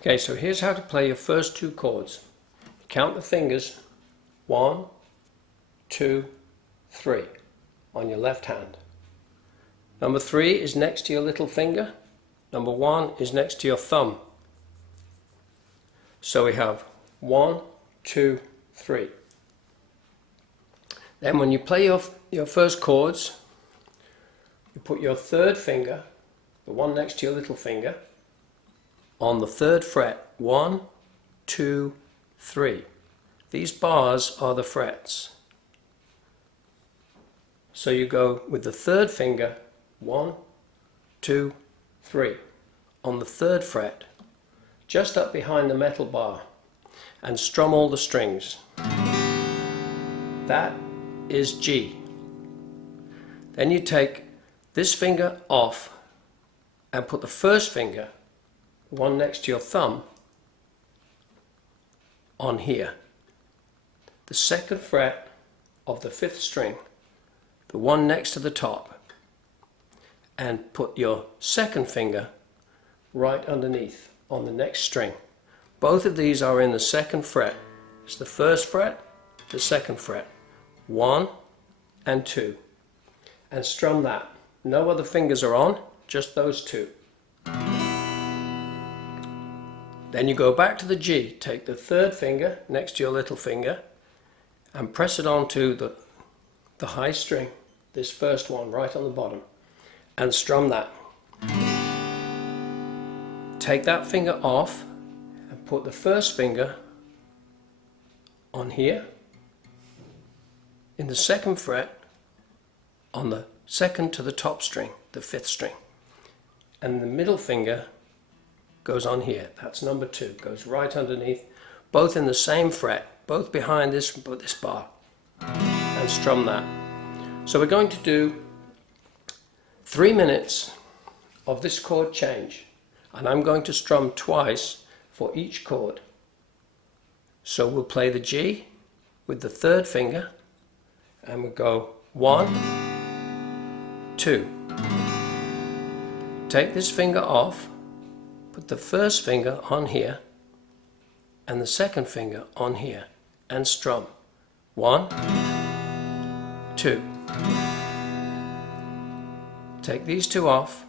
Okay, so here's how to play your first two chords. Count the fingers, 1, 2, 3 on your left hand. Number 3 is next to your little finger. Number 1 is next to your thumb. So we have 1, 2, 3. Then when you play your first chords, you put your third finger, the one next to your little finger, on the 3rd fret. 1, 2, 3. These bars are the frets. So you go with the 3rd finger, 1, 2, 3, on the 3rd fret, just up behind the metal bar, and strum all the strings. That is G. Then you take this finger off and put the first finger, the one next to your thumb, on here. The 2nd fret of the 5th string, the one next to the top, and put your 2nd finger right underneath on the next string. Both of these are in the 2nd fret. It's the 1st fret, the 2nd fret. 1 and 2. And strum that. No other fingers are on, just those two. Then you go back to the G. Take the 3rd finger next to your little finger and press it onto the high string, this first one right on the bottom, and strum that. Take that finger off and put the first finger on here in the 2nd fret on the 2nd to the top string, the 5th string, and the middle finger goes on here. That's number 2, goes right underneath, both in the same fret, both behind this bar, and strum that. So we're going to do 3 minutes of this chord change, and I'm going to strum twice for each chord. So we'll play the G with the 3rd finger, and we'll go 1, 2. Take this finger off, put the 1st finger on here and the 2nd finger on here, and strum 1, 2. Take these two off,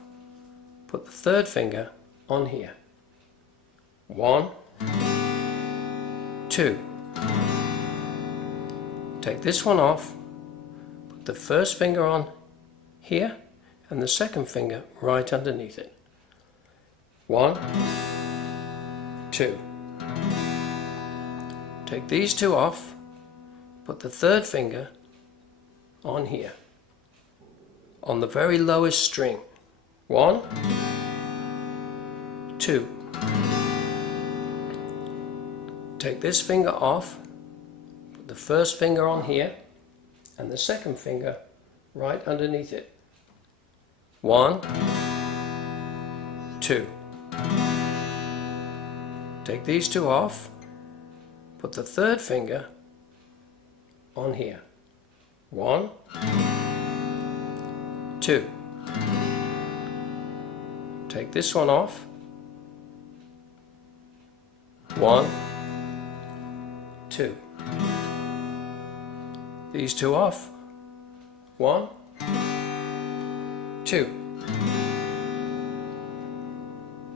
put the 3rd finger on here. 1, 2. Take this one off, put the 1st finger on here and the 2nd finger right underneath it. 1, 2. Take these two off, put the 3rd finger on here, on the very lowest string. 1, 2. Take this finger off, put the 1st finger on here and the 2nd finger right underneath it. 1, 2. Take these two off, put the 3rd finger on here. 1, 2. Take this one off. 1, 2. These two off. 1, 2.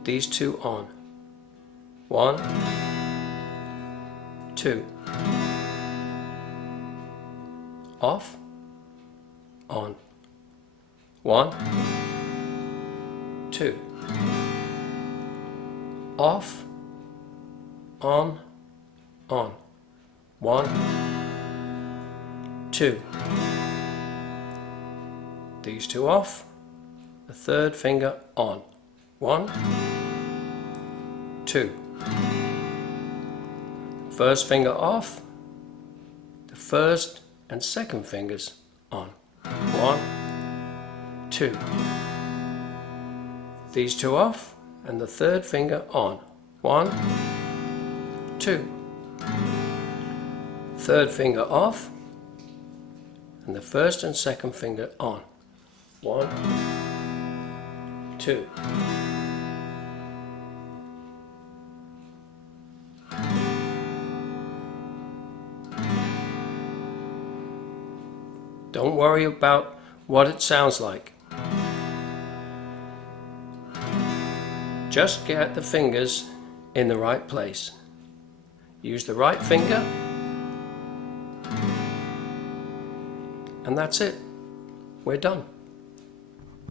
These two on. 1, 2. Off, on. 1, 2. Off, on. 1, 2. These two off, the 3rd finger on. 1, 2. 1st finger off, the 1st and 2nd fingers on. 1, 2. These two off and the 3rd finger on. 1, 2. 3rd finger off and the 1st and 2nd finger on. 1, 2. Don't worry about what it sounds like. Just get the fingers in the right place. Use the right finger, and that's it. We're done.